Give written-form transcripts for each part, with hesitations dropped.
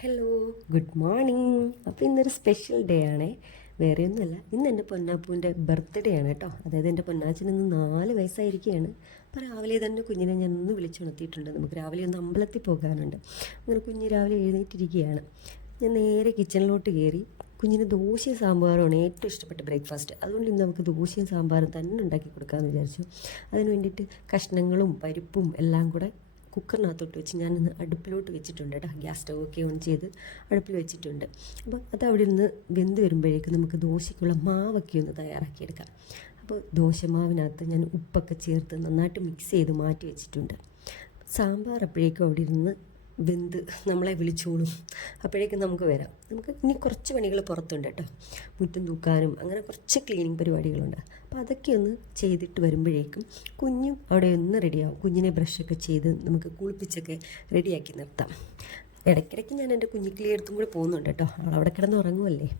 Hello, good morning. അപ്പോൾ ഇന്നൊരു special day ആണേ. വേറെ ഒന്നുമല്ല, ഇന്ന് എൻ്റെ പൊന്നാപ്പൂവിൻ്റെ ബർത്ത്ഡേ ആണ് കേട്ടോ. അതായത് എൻ്റെ പൊന്നാച്ചന് ഇന്ന് 4 വയസ്സായിരിക്കുകയാണ്. അപ്പോൾ രാവിലെ തന്നെ കുഞ്ഞിനെ ഞാൻ ഒന്ന് വിളിച്ചുണർത്തിയിട്ടുണ്ട്. നമുക്ക് രാവിലെ ഒന്ന് അമ്പലത്തിൽ പോകാനുണ്ട്. അങ്ങനെ കുഞ്ഞ് രാവിലെ എഴുന്നേറ്റിരിക്കുകയാണ്. ഞാൻ നേരെ കിച്ചണിലോട്ട് കയറി. കുഞ്ഞിന് ദോശയും സാമ്പാറുമാണ് ഏറ്റവും ഇഷ്ടപ്പെട്ട ബ്രേക്ക്ഫാസ്റ്റ്. അതുകൊണ്ട് ഇന്ന് നമുക്ക് ദോശയും സാമ്പാറും തന്നെ ഉണ്ടാക്കി കൊടുക്കാമെന്ന് വിചാരിച്ചു. അതിന് വേണ്ടിയിട്ട് കഷ്ണങ്ങളും പരിപ്പും എല്ലാം കൂടെ കുക്കറിനകത്തോട്ട് വെച്ച് ഞാനിന്ന് അടുപ്പിലോട്ട് വെച്ചിട്ടുണ്ട് കേട്ടോ. ഗ്യാസ് സ്റ്റവ് ഒക്കെ ഓൺ ചെയ്ത് അടുപ്പിൽ വെച്ചിട്ടുണ്ട്. അപ്പോൾ അത് അവിടെ നിന്ന് വെന്ത് വരുമ്പോഴേക്കും നമുക്ക് ദോശയ്ക്കുള്ള മാവൊക്കെ ഒന്ന് തയ്യാറാക്കിയെടുക്കാം. അപ്പോൾ ദോശമാവിനകത്ത് ഞാൻ ഉപ്പൊക്കെ ചേർത്ത് നന്നായിട്ട് മിക്സ് ചെയ്ത് മാറ്റി വെച്ചിട്ടുണ്ട്. സാമ്പാർ അപ്പോഴേക്കും അവിടെ ഇരുന്ന് വെന്ത് നമ്മളെ വിളിച്ചോളും. അപ്പോഴേക്കും നമുക്ക് വരാം. നമുക്ക് ഇനി കുറച്ച് പണികൾ പുറത്തുണ്ട് കേട്ടോ. മുറ്റം തൂക്കാനും അങ്ങനെ കുറച്ച് ക്ലീനിങ് പരിപാടികളുണ്ട്. അപ്പോൾ അതൊക്കെ ഒന്ന് ചെയ്തിട്ട് വരുമ്പോഴേക്കും കുഞ്ഞും അവിടെ ഒന്ന് റെഡിയാവും. കുഞ്ഞിനെ ബ്രഷൊക്കെ ചെയ്ത് നമുക്ക് കുളിപ്പിച്ചൊക്കെ റെഡിയാക്കി നിർത്താം. ഇടയ്ക്കിടയ്ക്ക് ഞാൻ എൻ്റെ കുഞ്ഞിക്കിളി എടുത്തും കൂടി പോകുന്നുണ്ട് കേട്ടോ. അവളവിടെ കിടന്ന് ഉറങ്ങുമല്ലേ.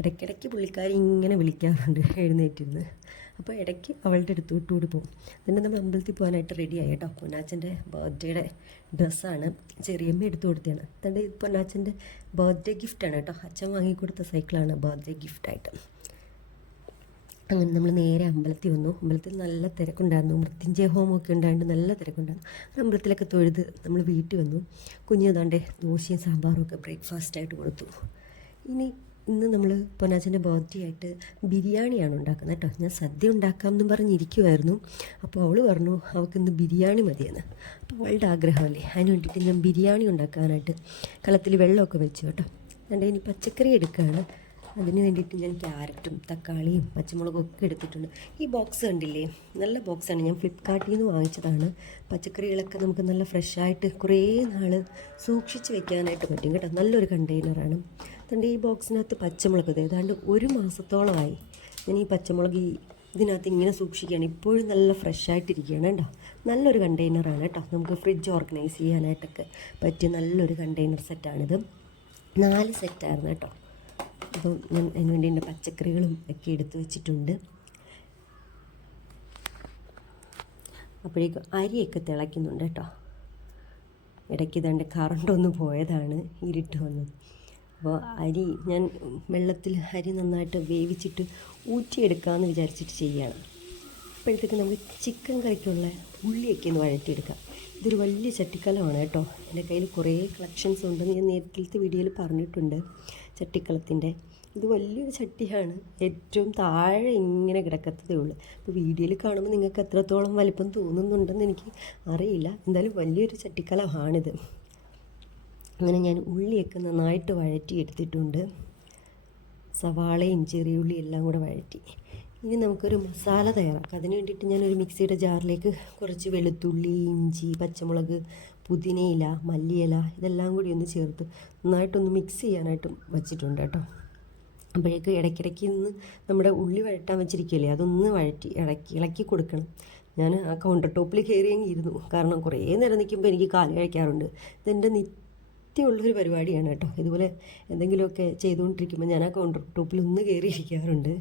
ഇടയ്ക്കിടയ്ക്ക് പുള്ളിക്കാരി ഇങ്ങനെ വിളിക്കാറുണ്ട് എഴുന്നേറ്റിരുന്ന്. അപ്പോൾ ഇടയ്ക്ക് അവളുടെ അടുത്തോട്ട് കൂടി പോകും. എന്നിട്ട് നമ്മൾ അമ്പലത്തിൽ പോകാനായിട്ട് റെഡിയായി കേട്ടോ. പൊന്നാച്ചൻ്റെ ബർത്ത്ഡേയുടെ ഡ്രസ്സാണ് ചെറിയമ്മ എടുത്തു കൊടുത്തതാണ്. എന്നിട്ട് പൊന്നാച്ചൻ്റെ ബർത്ത്ഡേ ഗിഫ്റ്റാണ് കേട്ടോ. അച്ഛൻ വാങ്ങിക്കൊടുത്ത സൈക്കിളാണ് ബർത്ത്ഡേ ഗിഫ്റ്റായിട്ട്. അങ്ങനെ നമ്മൾ നേരെ അമ്പലത്തിൽ വന്നു. അമ്പലത്തിൽ നല്ല തിരക്കുണ്ടായിരുന്നു. മൃത്യുഞ്ജയ ഹോമമൊക്കെ ഉണ്ടായിട്ട് നല്ല തിരക്കുണ്ടായിരുന്നു. അമ്പലത്തിലൊക്കെ തൊഴുത് നമ്മൾ വീട്ടിൽ വന്നു. കുഞ്ഞതാണ്ട് ദോശയും സാമ്പാറും ഒക്കെ ബ്രേക്ക്ഫാസ്റ്റായിട്ട് കൊടുത്തു. ഇന്ന് നമ്മൾ പൊന്നാച്ചൻ്റെ ബർത്ത്ഡേ ആയിട്ട് ബിരിയാണിയാണ് ഉണ്ടാക്കുന്നത് കേട്ടോ. ഞാൻ സദ്യ ഉണ്ടാക്കാമെന്നും പറഞ്ഞിരിക്കുമായിരുന്നു. അപ്പോൾ അവൾ പറഞ്ഞു അവൾക്കിന്ന് ബിരിയാണി മതിയെന്ന്. അപ്പോൾ അവളുടെ ആഗ്രഹമല്ലേ, അതിന് വേണ്ടിയിട്ട് ഞാൻ ബിരിയാണി ഉണ്ടാക്കാനായിട്ട് കളത്തിൽ വെള്ളമൊക്കെ വെച്ചു കേട്ടോ. എൻ്റെ ഇനി പച്ചക്കറി എടുക്കുകയാണ്. അതിന് വേണ്ടിയിട്ട് ഞാൻ ക്യാരറ്റും തക്കാളിയും പച്ചമുളകും ഒക്കെ എടുത്തിട്ടുണ്ട്. ഈ ബോക്സ് കണ്ടില്ലേ, നല്ല ബോക്സാണ്. ഞാൻ ഫ്ലിപ്കാർട്ടിൽ നിന്ന് വാങ്ങിച്ചതാണ്. പച്ചക്കറികളൊക്കെ നമുക്ക് നല്ല ഫ്രഷായിട്ട് കുറേ നാൾ സൂക്ഷിച്ച് വെക്കാനായിട്ട് പറ്റും കേട്ടോ. നല്ലൊരു കണ്ടെയ്നറാണ്. അതുകൊണ്ട് ഈ ബോക്സിനകത്ത് പച്ചമുളക് ഏതാണ്ട് 1 മാസത്തോളമായി ഞാൻ ഈ പച്ചമുളക് ഇതിനകത്ത് ഇങ്ങനെ സൂക്ഷിക്കുകയാണ്. ഇപ്പോഴും നല്ല ഫ്രഷായിട്ടിരിക്കുകയാണ് കേട്ടോ. നല്ലൊരു കണ്ടെയ്നറാണ് കേട്ടോ. നമുക്ക് ഫ്രിഡ്ജ് ഓർഗനൈസ് ചെയ്യാനായിട്ടൊക്കെ പറ്റിയ നല്ലൊരു കണ്ടെയ്നർ സെറ്റാണിത്. 4 സെറ്റായിരുന്നു കേട്ടോ. അപ്പം ഞാൻ അതിന് വേണ്ടി എൻ്റെ പച്ചക്കറികളും ഒക്കെ എടുത്തു വെച്ചിട്ടുണ്ട്. അപ്പോഴേക്കും അരിയൊക്കെ തിളയ്ക്കുന്നുണ്ട് കേട്ടോ. ഇടയ്ക്ക് ഇതാണ്ട് കറണ്ടൊന്ന് പോയതാണ്, ഇരുട്ട് വന്നത്. അപ്പോൾ അരി ഞാൻ വെള്ളത്തിൽ അരി നന്നായിട്ട് വേവിച്ചിട്ട് ഊറ്റിയെടുക്കാമെന്ന് വിചാരിച്ചിട്ട് ചെയ്യുകയാണ്. അപ്പോഴത്തേക്ക് നമുക്ക് ചിക്കൻ കറിക്കുള്ള ഉള്ളിയൊക്കെ ഒന്ന് വഴറ്റിയെടുക്കാം. ഇതൊരു വലിയ ചട്ടിക്കലമാണ് കേട്ടോ. എൻ്റെ കയ്യിൽ കുറേ കളക്ഷൻസ് ഉണ്ടെന്ന് ഞാൻ നേരത്തെ വീഡിയോയിൽ പറഞ്ഞിട്ടുണ്ട്. ചട്ടിക്കലത്തിൻ്റെ ഇത് വലിയൊരു ചട്ടിയാണ്. ഏറ്റവും താഴെ ഇങ്ങനെ കിടക്കത്തതേ ഉള്ളൂ. അപ്പോൾ വീഡിയോയിൽ കാണുമ്പോൾ നിങ്ങൾക്ക് എത്രത്തോളം വലിപ്പം തോന്നുന്നുണ്ടെന്ന് എനിക്ക് അറിയില്ല. എന്തായാലും വലിയൊരു ചട്ടിക്കലമാണിത്. അങ്ങനെ ഞാൻ ഉള്ളിയൊക്കെ നന്നായിട്ട് വഴറ്റി എടുത്തിട്ടുണ്ട്. സവാളയും ചെറിയുള്ളി എല്ലാം കൂടെ വഴറ്റി. ഇനി നമുക്കൊരു മസാല തയ്യാറാക്കാം. അതിന് വേണ്ടിയിട്ട് ഞാനൊരു മിക്സിയുടെ ജാറിലേക്ക് കുറച്ച് വെളുത്തുള്ളി, ഇഞ്ചി, പച്ചമുളക്, പുതിനയില, മല്ലിയില ഇതെല്ലാം കൂടി ഒന്ന് ചേർത്ത് നന്നായിട്ടൊന്ന് മിക്സ് ചെയ്യാനായിട്ടും വച്ചിട്ടുണ്ട് കേട്ടോ. അപ്പോഴേക്ക് ഇടയ്ക്കിടയ്ക്ക് നിന്ന് നമ്മുടെ ഉള്ളി വഴറ്റാൻ വെച്ചിരിക്കുകയല്ലേ, അതൊന്ന് വഴറ്റി ഇളക്കി കൊടുക്കണം. ഞാൻ ആ കൗണ്ടർ ടോപ്പിൽ കയറിയെങ്കിൽ ഇരുന്നു. കാരണം കുറേ നേരം നിൽക്കുമ്പോൾ എനിക്ക് കാല് കഴിക്കാറുണ്ട്. ഇതെൻ്റെ നിത്യമുള്ളൊരു പരിപാടിയാണ് കേട്ടോ. ഇതുപോലെ എന്തെങ്കിലുമൊക്കെ ചെയ്തുകൊണ്ടിരിക്കുമ്പോൾ ഞാൻ ആ കൗണ്ടർ ടോപ്പിൽ ഒന്ന് കയറിയിരിക്കാറുണ്ട്,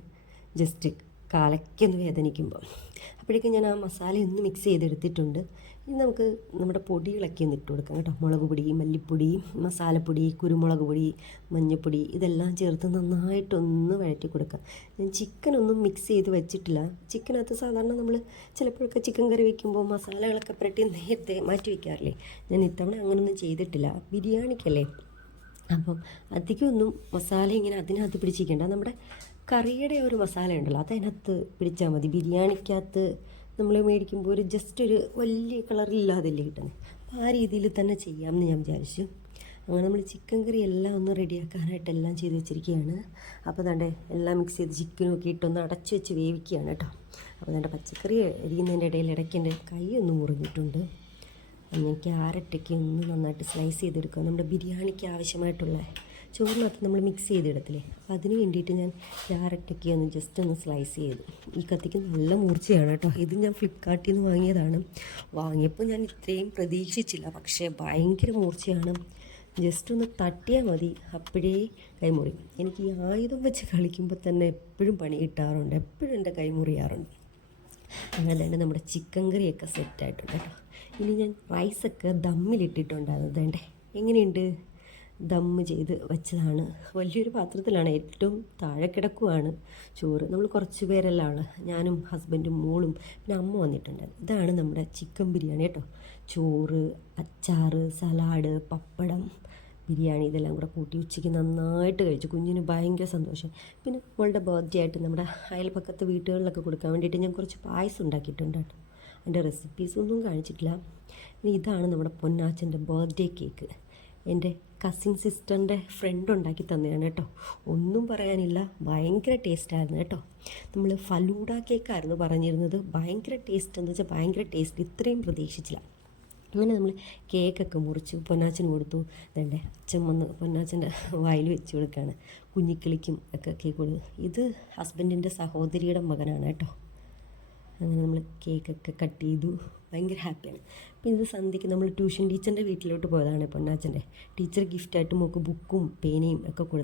ജസ്റ്റ് കാലയ്ക്കൊന്ന് വേദനിക്കുമ്പോൾ. അപ്പോഴേക്കും ഞാൻ ആ മസാല ഒന്ന് മിക്സ് ചെയ്തെടുത്തിട്ടുണ്ട്. ഇനി നമുക്ക് നമ്മുടെ പൊടികളൊക്കെ ഒന്ന് ഇട്ട് കൊടുക്കാം കേട്ടോ. മുളക് പൊടി, മല്ലിപ്പൊടി, മസാലപ്പൊടി, കുരുമുളക് പൊടി, മഞ്ഞൾപ്പൊടി ഇതെല്ലാം ചേർത്ത് നന്നായിട്ടൊന്ന് വഴറ്റി കൊടുക്കാം. ഞാൻ ചിക്കനൊന്നും മിക്സ് ചെയ്ത് വെച്ചിട്ടില്ല. ചിക്കനകത്ത് സാധാരണ നമ്മൾ ചിലപ്പോഴൊക്കെ ചിക്കൻ കറി വയ്ക്കുമ്പോൾ മസാലകളൊക്കെ പുരട്ടി നേരത്തെ മാറ്റി വയ്ക്കാറില്ലേ. ഞാൻ ഇത്തവണ അങ്ങനെയൊന്നും ചെയ്തിട്ടില്ല, ബിരിയാണിക്കല്ലേ. അപ്പം അധികമൊന്നും മസാല ഇങ്ങനെ അതിനകത്ത് പിടിച്ചിരിക്കേണ്ട. നമ്മുടെ കറിയുടെ ഒരു മസാല ഉണ്ടല്ലോ, അതതിനകത്ത് പിടിച്ചാൽ മതി. ബിരിയാണിക്കകത്ത് നമ്മൾ മേടിക്കുമ്പോൾ ഒരു ജസ്റ്റ് ഒരു വലിയ കളറില്ലാതല്ലേ കിട്ടുന്നത്. അപ്പോൾ ആ രീതിയിൽ തന്നെ ചെയ്യാമെന്ന് ഞാൻ വിചാരിച്ചു. അങ്ങനെ നമ്മൾ ചിക്കൻ കറി എല്ലാം ഒന്ന് റെഡിയാക്കാനായിട്ട് എല്ലാം ചെയ്ത് വെച്ചിരിക്കുകയാണ്. അപ്പോൾ ദാണ്ടെ എല്ലാം മിക്സ് ചെയ്ത് ചിക്കനും ഒക്കെ ഇട്ടൊന്ന് അടച്ച് വെച്ച് വേവിക്കുകയാണ് കേട്ടോ. അപ്പോൾ ദാണ്ടെ പച്ചക്കറി എരിയുന്നതിൻ്റെ ഇടയിൽ ഇടയ്ക്ക് എൻ്റെ കൈ ഒന്ന് മുറിഞ്ഞിട്ടുണ്ട്. ഞാൻ ക്യാരറ്റൊക്കെ ഒന്ന് നന്നായിട്ട് സ്ലൈസ് ചെയ്തെടുക്കുക. നമ്മുടെ ബിരിയാണിക്ക് ആവശ്യമായിട്ടുള്ള ചോറിനകത്ത് നമ്മൾ മിക്സ് ചെയ്തെടുത്തില്ലേ, അപ്പോൾ അതിന് വേണ്ടിയിട്ട് ഞാൻ ക്യാരറ്റൊക്കെ ഒന്ന് ജസ്റ്റ് ഒന്ന് സ്ലൈസ് ചെയ്തു. ഈ കത്തിക്ക് നല്ല മൂർച്ചയാണ് കേട്ടോ. ഇത് ഞാൻ ഫ്ലിപ്കാർട്ടിൽ നിന്ന് വാങ്ങിയതാണ്. വാങ്ങിയപ്പോൾ ഞാൻ ഇത്രയും പ്രതീക്ഷിച്ചില്ല, പക്ഷേ ഭയങ്കര മൂർച്ചയാണ്. ജസ്റ്റ് ഒന്ന് തട്ടിയാൽ മതി, അപ്പോഴേ കൈമുറി. എനിക്ക് ഈ ആയുധം വെച്ച് കളിക്കുമ്പോൾ തന്നെ എപ്പോഴും പണി കിട്ടാറുണ്ട്, എപ്പോഴും എൻ്റെ കൈമുറിയാറുണ്ട്. അങ്ങനെ തന്നെ നമ്മുടെ ചിക്കൻ കറിയൊക്കെ സെറ്റായിട്ടുണ്ട് കേട്ടോ. ഇനി ഞാൻ റൈസൊക്കെ ദമ്മിലിട്ടിട്ടുണ്ടായിരുന്നു. വേണ്ടേ, എങ്ങനെയുണ്ട്? ദമ്മ് ചെയ്ത് വെച്ചതാണ്. വലിയൊരു പാത്രത്തിലാണ്, ഏറ്റവും താഴെ കിടക്കുവാണ് ചോറ്. നമ്മൾ കുറച്ച് പേരെല്ലാം ഉള്ള, ഞാനും ഹസ്ബൻഡും മോളും പിന്നെ അമ്മ വന്നിട്ടുണ്ട്. ഇതാണ് നമ്മുടെ ചിക്കൻ ബിരിയാണി കേട്ടോ. ചോറ്, അച്ചാറ്, സലാഡ്, പപ്പടം, ബിരിയാണി ഇതെല്ലാം കൂടെ കൂട്ടി ഉച്ചയ്ക്ക് നന്നായിട്ട് കഴിച്ചു. കുഞ്ഞിന് ഭയങ്കര സന്തോഷം. പിന്നെ മോളുടെ ബർത്ത്ഡേ ആയിട്ട് നമ്മുടെ അയൽപക്കത്തെ വീട്ടുകളിലൊക്കെ കൊടുക്കാൻ വേണ്ടിയിട്ട് ഞാൻ കുറച്ച് പായസം ഉണ്ടാക്കിയിട്ടുണ്ട് കേട്ടോ. അതിൻ്റെ റെസിപ്പീസൊന്നും കാണിച്ചിട്ടില്ല. ഇനി ഇതാണ് നമ്മുടെ പൊന്നാച്ചൻ്റെ ബർത്ത്ഡേ കേക്ക്. എൻ്റെ കസിൻ സിസ്റ്ററിൻ്റെ ഫ്രണ്ട് ഉണ്ടാക്കി തന്നെയാണ് കേട്ടോ. ഒന്നും പറയാനില്ല, ഭയങ്കര ടേസ്റ്റായിരുന്നു കേട്ടോ. നമ്മൾ ഫലൂഡ കേക്കായിരുന്നു പറഞ്ഞിരുന്നത്. ഭയങ്കര ടേസ്റ്റ് എന്ന് വെച്ചാൽ ഭയങ്കര ടേസ്റ്റ്, ഇത്രയും പ്രതീക്ഷിച്ചില്ല. അങ്ങനെ നമ്മൾ കേക്കൊക്കെ മുറിച്ചു പൊന്നാച്ചന് കൊടുത്തു. അതേണ്ടേ അച്ഛൻ വന്ന് പൊന്നാച്ചൻ്റെ വായിൽ വെച്ച് കൊടുക്കുകയാണ്. കുഞ്ഞിക്കിളിക്കും ഒക്കെ കേക്ക് കൊടുത്തു. ഇത് ഹസ്ബൻഡിൻ്റെ സഹോദരിയുടെ മകനാണ് കേട്ടോ. അങ്ങനെ നമ്മൾ കേക്കൊക്കെ കട്ട് ചെയ്തു. ഭയങ്കര ഹാപ്പിയാണ്. പിന്നെ ഇത് സന്ധ്യയ്ക്ക് നമ്മൾ ട്യൂഷൻ ടീച്ചറിൻ്റെ വീട്ടിലോട്ട് പോയതാണ് പൊന്നാച്ചൻ്റെ. ടീച്ചർ ഗിഫ്റ്റായിട്ട് മോൾക്ക് ബുക്കും പേനയും ഒക്കെ കൊടുത്തു.